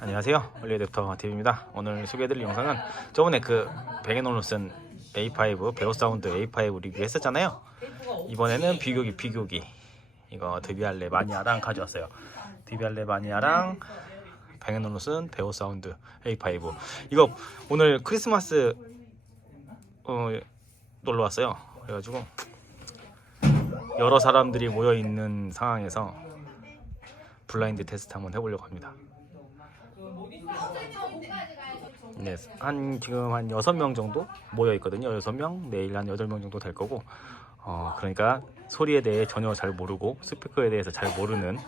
안녕하세요, 얼리에댑터 TV입니다. 오늘 소개해드릴 영상은 저번에 그 뱅앤올ufsen A5 베어사운드 A5 리뷰했었잖아요. 이번에는 비교기 이거 드비알레 마니아랑 가져왔어요. 드비알레 마니아랑 뱅앤올ufsen 베어사운드 A5 이거 오늘 크리스마스 놀러 왔어요. 그래가지고 여러 사람들이 모여 있는 상황에서 블라인드 테스트 한번 해보려고 합니다. 네, 지금 한 6명 정도 모여 있거든요. 6명, 내일 한 8명 정도 될 거고, 그러니까 소리에 대해 전혀 잘 모르고 스피커에 대해서 잘 모르는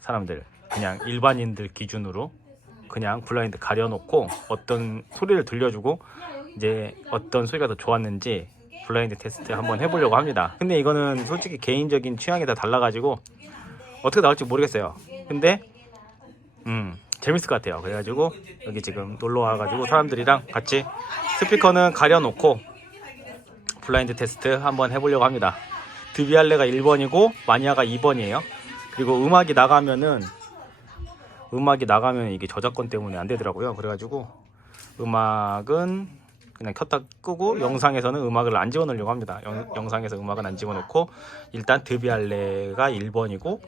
사람들, 그냥 일반인들 기준으로 그냥 블라인드 가려놓고 어떤 소리를 들려주고 이제 어떤 소리가 더 좋았는지 블라인드 테스트 한번 해보려고 합니다. 근데 이거는 솔직히 개인적인 취향이 다 달라가지고 어떻게 나올지 모르겠어요. 근데 재밌을 것 같아요. 그래가지고 여기 지금 놀러 와가지고 사람들이랑 같이 스피커는 가려놓고 블라인드 테스트 한번 해보려고 합니다. 드비알레가 1번이고 마니아가 2번이에요. 그리고 음악이 나가면 이게 저작권 때문에 안 되더라고요. 그래가지고 음악은 그냥 켰다 끄고 영상에서는 음악을 안 집어넣으려고 합니다. 영상에서 음악은 안 집어넣고 일단 드비알레가 1번이고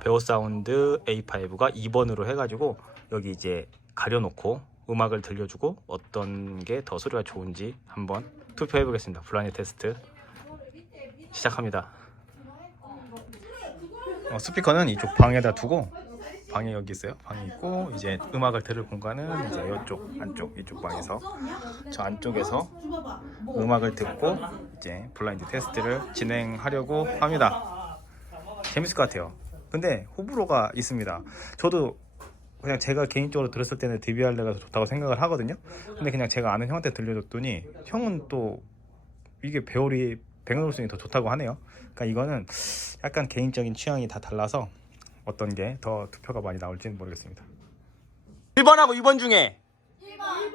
베어사운드 A5가 2번으로 해가지고 여기 이제 가려놓고 음악을 들려주고 어떤 게 더 소리가 좋은지 한번 투표해 보겠습니다. 블라인드 테스트 시작합니다. 스피커는 이쪽 방에다 두고, 방에 여기 있어요. 방이 있고 이제 음악을 들을 공간은 이제 이쪽 안쪽 이쪽 방에서 저 안쪽에서 음악을 듣고 이제 블라인드 테스트를 진행하려고 합니다. 재밌을 것 같아요. 근데 호불호가 있습니다. 저도 그냥 제가 개인적으로 들었을 때는 드비알레가 더 좋다고 생각을 하거든요. 근데 그냥 제가 아는 형한테 들려줬더니 형은 또 이게 뱅앤올ufsen이 더 좋다고 하네요. 그러니까 이거는 약간 개인적인 취향이 다 달라서 어떤 게 더 투표가 많이 나올지는 모르겠습니다. 1번하고 2번 중에 1번.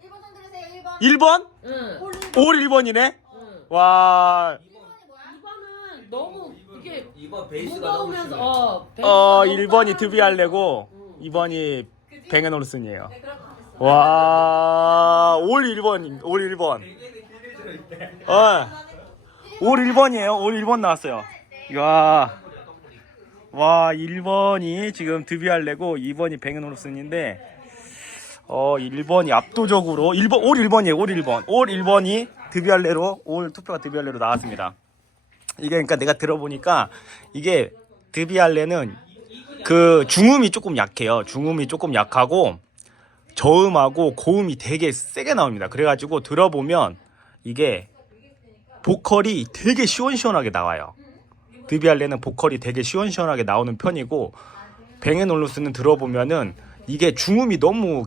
1번 좀 들으세요. 1번. 1번? 응. 올 1번이네? 응. 와. 2번은 너무 이게 2번 베이스가 너무 심해. 무거우면서 1번이 드비알레고 2번이 뱅앤올ufsen이에요. 와, 올 1번. 올 1번이에요. 올 1번 나왔어요. 와, 1번이 지금 드비알레고 2번이 뱅앤올ufsen인데 1번이 압도적으로 올 1번이에요. 올 1번이 드비알레로, 올 투표가 드비알레로 나왔습니다. 이게 그러니까 내가 들어보니까 이게 드비알레는 그 중음이 조금 약해요. 중음이 조금 약하고 저음하고 고음이 되게 세게 나옵니다. 그래가지고 들어보면 이게 보컬이 되게 시원시원하게 나와요. 드비알레는 보컬이 되게 시원시원하게 나오는 편이고 뱅앤올ufsen은 들어보면은 이게 중음이 너무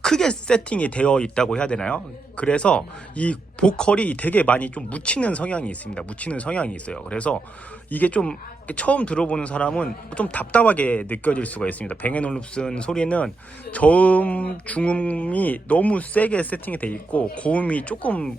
크게 세팅이 되어 있다고 해야 되나요? 그래서 이 보컬이 되게 많이 좀 묻히는 성향이 있습니다. 묻히는 성향이 있어요. 그래서 이게 좀 처음 들어보는 사람은 좀 답답하게 느껴질 수가 있습니다. 뱅앤올ufsen 소리는 저음, 중음이 너무 세게 세팅이 돼 있고 고음이 조금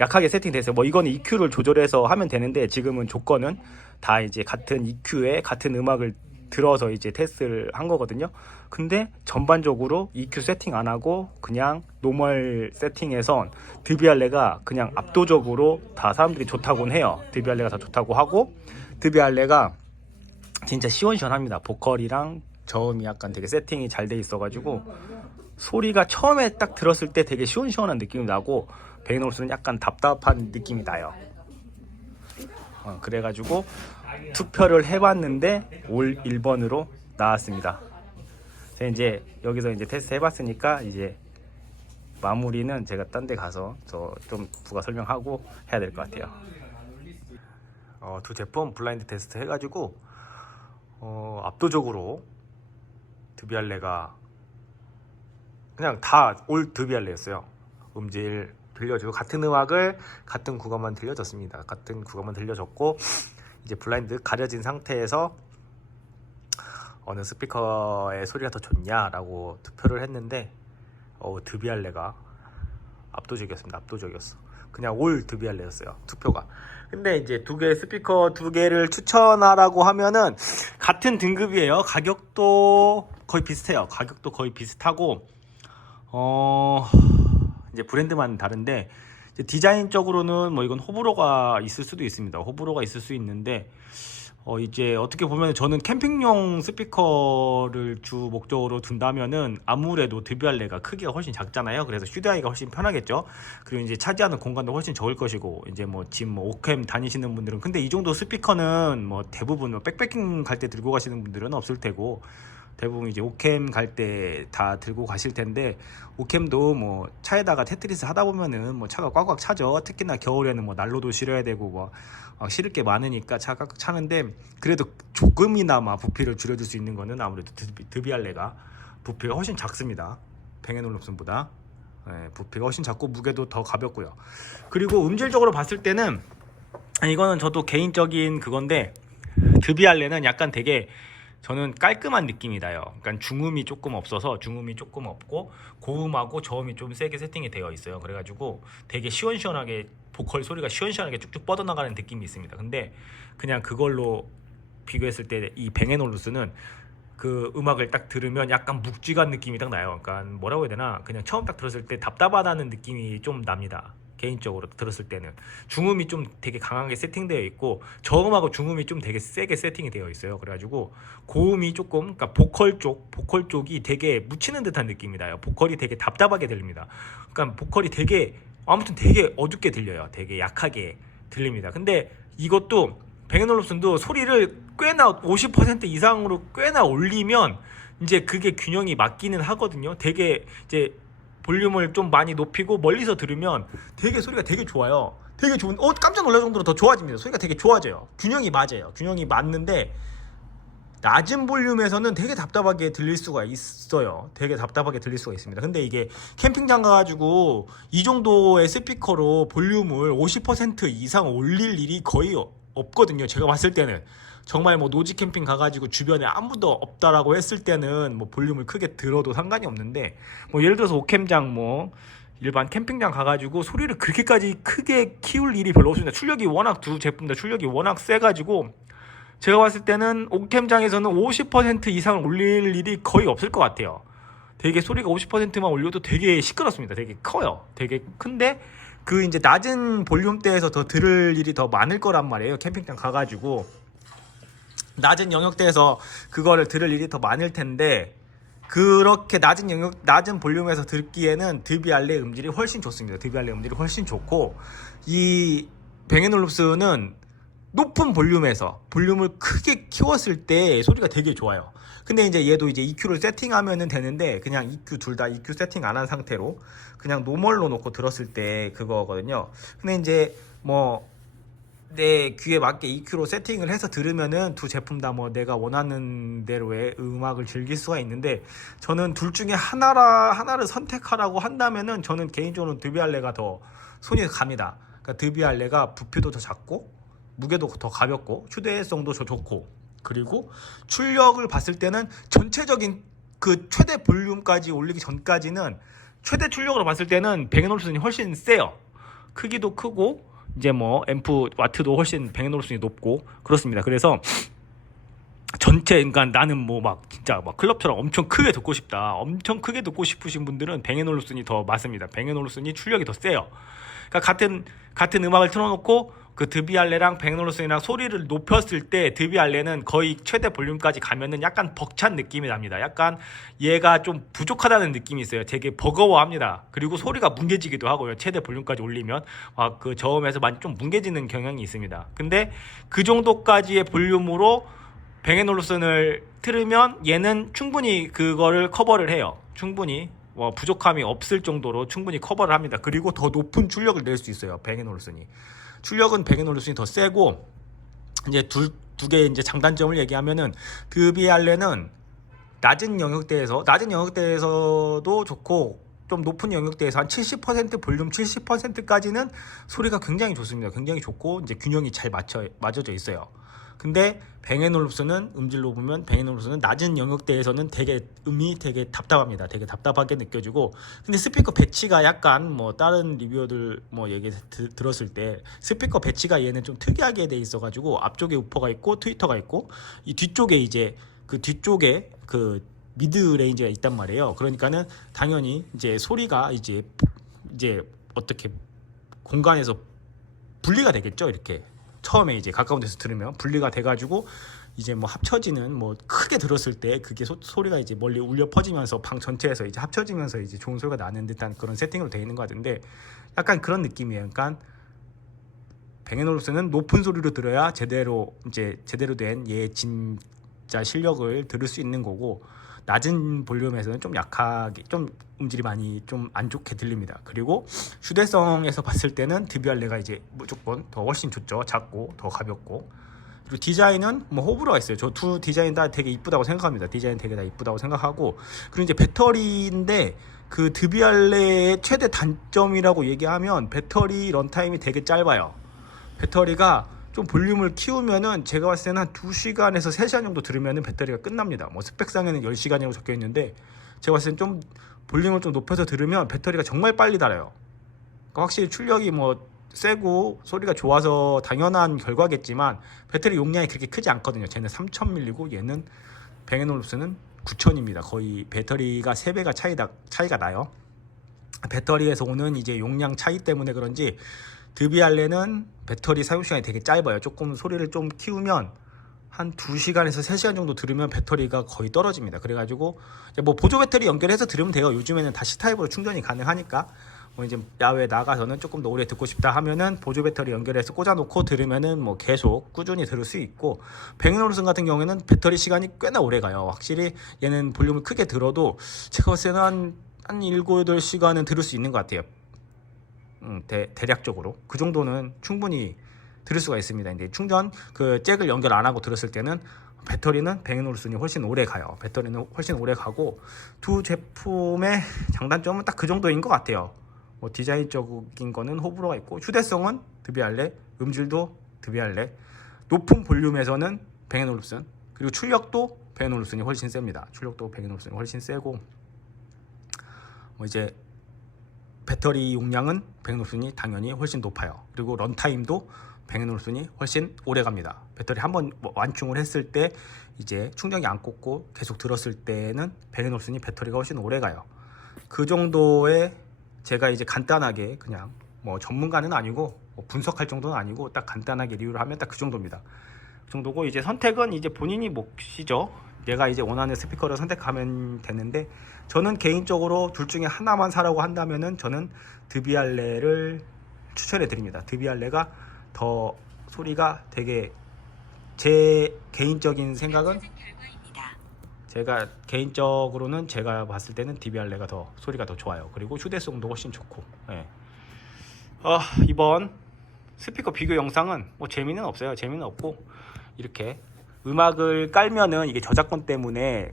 약하게 세팅돼 있어요. 뭐 이거는 EQ를 조절해서 하면 되는데 지금은 조건은 다 이제 같은 EQ에 같은 음악을 들어서 이제 테스트를 한 거거든요. 근데 전반적으로 EQ 세팅 안 하고 그냥 노멀 세팅에선 드비알레가 그냥 압도적으로 다 사람들이 좋다고는 해요. 드비알레가 다 좋다고 하고 드비알레가 진짜 시원시원합니다. 보컬이랑 저음이 약간 되게 세팅이 잘 돼 있어가지고 소리가 처음에 딱 들었을 때 되게 시원시원한 느낌이 나고 뱅앤올ufsen은 약간 답답한 느낌이 나요. 그래가지고 투표를 해봤는데 올 1번으로 나왔습니다. 제가 이제 여기서 이제 테스트 해봤으니까 이제 마무리는 제가 딴 데 가서 저 좀 부가 설명하고 해야 될 것 같아요. 두 제품 블라인드 테스트 해가지고 압도적으로 드비알레가 그냥 다 올 드비알레였어요. 음질 들려주고 같은 음악을 같은 구간만 들려줬습니다. 같은 구간만 들려줬고 이제 블라인드 가려진 상태에서 어느 스피커의 소리가 더 좋냐라고 투표를 했는데 드비알레가 압도적이었습니다. 압도적이었어. 그냥 올 드비알레였어요, 투표가. 근데 이제 스피커 두 개를 추천하라고 하면은 같은 등급이에요. 가격도 거의 비슷해요. 가격도 거의 비슷하고 이제 브랜드만 다른데 이제 디자인적으로는 뭐 이건 호불호가 있을 수도 있습니다. 호불호가 있을 수 있는데 이제 어떻게 보면 저는 캠핑용 스피커를 주 목적으로 둔다면은 아무래도 드비알레가 크기가 훨씬 작잖아요. 그래서 휴대하기가 훨씬 편하겠죠. 그리고 이제 차지하는 공간도 훨씬 적을 것이고, 이제 뭐 지금 뭐 오캠 다니시는 분들은, 근데 이 정도 스피커는 뭐 대부분 뭐 백패킹 갈 때 들고 가시는 분들은 없을 테고, 대부분 이제 오캠 갈 때 다 들고 가실 텐데, 오캠도 뭐 차에다가 테트리스 하다 보면은 뭐 차가 꽉꽉 차죠. 특히나 겨울에는 뭐 난로도 실어야 되고 뭐 실을 게 많으니까 차가 꽉 차는데, 그래도 조금이나마 부피를 줄여줄 수 있는 거는 아무래도 드비알레가 부피가 훨씬 작습니다. 뱅앤올ufsen보다. 부피가 훨씬 작고 무게도 더 가볍고요. 그리고 음질적으로 봤을 때는, 이거는 저도 개인적인 그건데, 드비알레는 약간 되게 저는 깔끔한 느낌이 나요. 그러니까 중음이 조금 없어서, 중음이 조금 없고 고음하고 저음이 좀 세게 세팅이 되어 있어요. 그래가지고 되게 시원시원하게, 보컬 소리가 시원시원하게 쭉쭉 뻗어나가는 느낌이 있습니다. 근데 그냥 그걸로 비교했을 때 이 뱅앤올루스는 그 음악을 딱 들으면 약간 묵직한 느낌이 딱 나요. 그러니까 뭐라고 해야 되나, 그냥 처음 딱 들었을 때 답답하다는 느낌이 좀 납니다. 개인적으로 들었을 때는 중음이 좀 되게 강하게 세팅되어 있고, 저음하고 중음이 좀 되게 세게 세팅이 되어 있어요. 그래가지고 고음이 조금, 그러니까 보컬 쪽이 되게 묻히는 듯한 느낌이 나요. 보컬이 되게 답답하게 들립니다. 그러니까 보컬이 되게, 아무튼 되게 어둡게 들려요. 되게 약하게 들립니다. 근데 이것도 뱅앤올ufsen도 소리를 꽤나 50% 이상으로 꽤나 올리면 이제 그게 균형이 맞기는 하거든요. 되게 이제 볼륨을 좀 많이 높이고 멀리서 들으면 되게 소리가 되게 좋아요. 되게 좋은, 깜짝 놀랄 정도로 더 좋아집니다. 소리가 되게 좋아져요. 균형이 맞아요. 균형이 맞는데 낮은 볼륨에서는 되게 답답하게 들릴 수가 있어요. 되게 답답하게 들릴 수가 있습니다. 근데 이게 캠핑장 가가지고 이 정도의 스피커로 볼륨을 50% 이상 올릴 일이 거의 없거든요. 제가 봤을 때는 정말 뭐 노지 캠핑 가가지고 주변에 아무도 없다라고 했을 때는 뭐 볼륨을 크게 들어도 상관이 없는데, 뭐 예를 들어서 오캠장, 뭐 일반 캠핑장 가가지고 소리를 그렇게까지 크게 키울 일이 별로 없습니다. 출력이 워낙, 두 제품 다 출력이 워낙 세가지고 제가 봤을 때는 오캠장에서는 50% 이상 올릴 일이 거의 없을 것 같아요. 되게 소리가 50%만 올려도 되게 시끄럽습니다. 되게 커요. 되게 큰데 그 이제 낮은 볼륨대에서 더 들을 일이 더 많을 거란 말이에요. 캠핑장 가가지고 낮은 영역대에서 그거를 들을 일이 더 많을 텐데, 그렇게 낮은 볼륨에서 듣기에는 드비알레 음질이 훨씬 좋습니다. 드비알레 음질이 훨씬 좋고, 이 뱅앤올ufsen은 높은 볼륨에서 볼륨을 크게 키웠을 때 소리가 되게 좋아요. 근데 이제 얘도 이제 EQ를 세팅하면은 되는데, 그냥 EQ 둘 다 EQ 세팅 안 한 상태로 그냥 노멀로 놓고 들었을 때 그거거든요. 근데 이제 뭐 내 귀에 맞게 EQ로 세팅을 해서 들으면은 두 제품 다 뭐 내가 원하는 대로의 음악을 즐길 수가 있는데, 저는 둘 중에 하나를 선택하라고 한다면은 저는 개인적으로 드비알레가 더 손이 갑니다. 그러니까 드비알레가 부피도 더 작고 무게도 더 가볍고 휴대성도 더 좋고, 그리고 출력을 봤을 때는 전체적인 그 최대 볼륨까지 올리기 전까지는, 최대 출력으로 봤을 때는 뱅앤올ufsen이 훨씬 세요. 크기도 크고 이제 뭐 앰프 와트도 훨씬 뱅앤올ufsen이 높고 그렇습니다. 그래서 전체, 그러니까 나는 뭐 막 진짜 막 클럽처럼 엄청 크게 듣고 싶다, 엄청 크게 듣고 싶으신 분들은 뱅앤올ufsen이 더 맞습니다. 뱅앤올ufsen이 출력이 더 세요. 그러니까 같은 음악을 틀어놓고 그 드비알레랑 뱅앤올ufsen이랑 소리를 높였을 때 드비알레는 거의 최대 볼륨까지 가면은 약간 벅찬 느낌이 납니다. 약간 얘가 좀 부족하다는 느낌이 있어요. 되게 버거워합니다. 그리고 소리가 뭉개지기도 하고요. 최대 볼륨까지 올리면 그 저음에서 많이 좀 뭉개지는 경향이 있습니다. 근데 그 정도까지의 볼륨으로 뱅앤올ufsen을 틀으면 얘는 충분히 그거를 커버를 해요. 충분히 부족함이 없을 정도로 충분히 커버를 합니다. 그리고 더 높은 출력을 낼 수 있어요. 뱅앤올ufsen이. 출력은 뱅앤올ufsen이 더 세고, 이제 두 개의 이제 장단점을 얘기하면은, 드비알레는 낮은 영역대에서도 좋고, 좀 높은 영역대에서 한 70% 볼륨 70%까지는 소리가 굉장히 좋습니다. 굉장히 좋고 이제 균형이 잘 맞춰져 있어요. 근데 뱅앤올ufsen은 음질로 보면 뱅앤올ufsen은 낮은 영역대에서는 음이 되게 답답합니다. 되게 답답하게 느껴지고, 근데 스피커 배치가 약간 뭐 다른 리뷰어들 뭐 얘기 들었을 때 스피커 배치가 얘는 좀 특이하게 돼 있어가지고 앞쪽에 우퍼가 있고 트위터가 있고, 이 뒤쪽에 이제 그 뒤쪽에 그 미드 레인지가 있단 말이에요. 그러니까는 당연히 이제 소리가 이제 어떻게 공간에서 분리가 되겠죠. 이렇게 처음에 이제 가까운 데서 들으면 분리가 돼가지고 이제 뭐 합쳐지는 뭐 크게 들었을 때 그게 소리가 이제 멀리 울려 퍼지면서 방 전체에서 이제 합쳐지면서 이제 좋은 소리가 나는 듯한 그런 세팅으로 되어 있는 것 같은데 약간 그런 느낌이에요. 그러니까 뱅앤올ufsen은 높은 소리로 들어야 제대로 된 얘 진짜 실력을 들을 수 있는 거고 낮은 볼륨에서는 좀 약하게 좀 음질이 많이 좀 안 좋게 들립니다. 그리고 휴대성에서 봤을 때는 드비알레가 이제 무조건 더 훨씬 좋죠. 작고 더 가볍고 그리고 디자인은 뭐 호불호가 있어요. 저 두 디자인 다 되게 이쁘다고 생각합니다. 디자인 되게 다 이쁘다고 생각하고 그리고 이제 배터리인데 그 드비알레의 최대 단점이라고 얘기하면 배터리 런타임이 되게 짧아요. 배터리가 좀 볼륨을 키우면은 제가 봤을 때는 한 2시간에서 3시간 정도 들으면은 배터리가 끝납니다. 뭐 스펙상에는 10시간이라고 적혀 있는데 제가 봤을 때는 좀 볼륨을 좀 높여서 들으면 배터리가 정말 빨리 닳아요. 그러니까 확실히 출력이 뭐 세고 소리가 좋아서 당연한 결과겠지만 배터리 용량이 그렇게 크지 않거든요. 쟤는 3000mAh고 얘는 뱅앤올ufsen은 9000입니다. 거의 배터리가 3배가 차이가 나요. 배터리에서 오는 이제 용량 차이 때문에 그런지 드비알레는 배터리 사용시간이 되게 짧아요. 조금 소리를 좀 키우면 한 2시간에서 3시간 정도 들으면 배터리가 거의 떨어집니다. 그래가지고 뭐 보조 배터리 연결해서 들으면 돼요. 요즘에는 다 C타입으로 충전이 가능하니까 뭐 이제 야외 나가서는 조금 더 오래 듣고 싶다 하면은 보조 배터리 연결해서 꽂아놓고 들으면은 뭐 계속 꾸준히 들을 수 있고 뱅앤올ufsen 같은 경우에는 배터리 시간이 꽤나 오래 가요. 확실히 얘는 볼륨을 크게 들어도 제가 봤을 때는 한 7, 8시간은 들을 수 있는 것 같아요. 대략적으로 그 정도는 충분히 들을 수가 있습니다. 이제 충전 그 잭을 연결 안 하고 들었을 때는 배터리는 뱅앤올ufsen이 훨씬 오래 가요. 배터리는 훨씬 오래 가고 두 제품의 장단점은 딱 그 정도인 것 같아요. 뭐 디자인적인 거는 호불호가 있고 휴대성은 드비알레, 음질도 드비알레, 높은 볼륨에서는 뱅앤올ufsen, 그리고 출력도 뱅앤올ufsen이 훨씬 셉니다. 출력도 뱅앤올ufsen이 훨씬 세고 뭐 이제 배터리 용량은 뱅앤올ufsen이 당연히 훨씬 높아요. 그리고 런타임도 뱅앤올ufsen이 훨씬 오래 갑니다. 배터리 한번 완충을 했을 때 이제 충전기 안 꽂고 계속 들었을 때는 뱅앤올ufsen이 배터리가 훨씬 오래 가요. 그 정도의 제가 이제 간단하게 그냥 뭐 전문가는 아니고 뭐 분석할 정도는 아니고 딱 간단하게 리뷰를 하면 딱 그 정도입니다. 그 정도고 이제 선택은 이제 본인이 몫이죠. 내가 이제 원하는 스피커를 선택하면 되는데 저는 개인적으로 둘 중에 하나만 사라고 한다면은 저는 드비알레를 추천해 드립니다. 드비알레가 더 소리가 되게 제 개인적인 생각은 제가 개인적으로는 제가 봤을 때는 드비알레가 더 소리가 더 좋아요. 그리고 휴대성도 훨씬 좋고. 예. 이번 스피커 비교 영상은 뭐 재미는 없어요. 재미는 없고 이렇게 음악을 깔면은 이게 저작권 때문에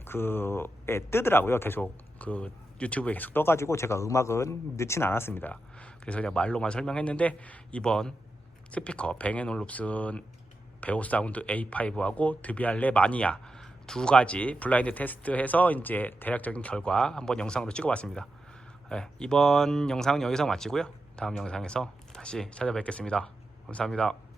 뜨더라고요. 계속 그 유튜브에 계속 떠가지고 제가 음악은 넣진 않았습니다. 그래서 그냥 말로만 설명했는데 이번 스피커 뱅앤올ufsen 베오사운드 A5하고 드비알레 마니아 두 가지 블라인드 테스트해서 이제 대략적인 결과 한번 영상으로 찍어봤습니다. 네, 이번 영상은 여기서 마치고요. 다음 영상에서 다시 찾아뵙겠습니다. 감사합니다.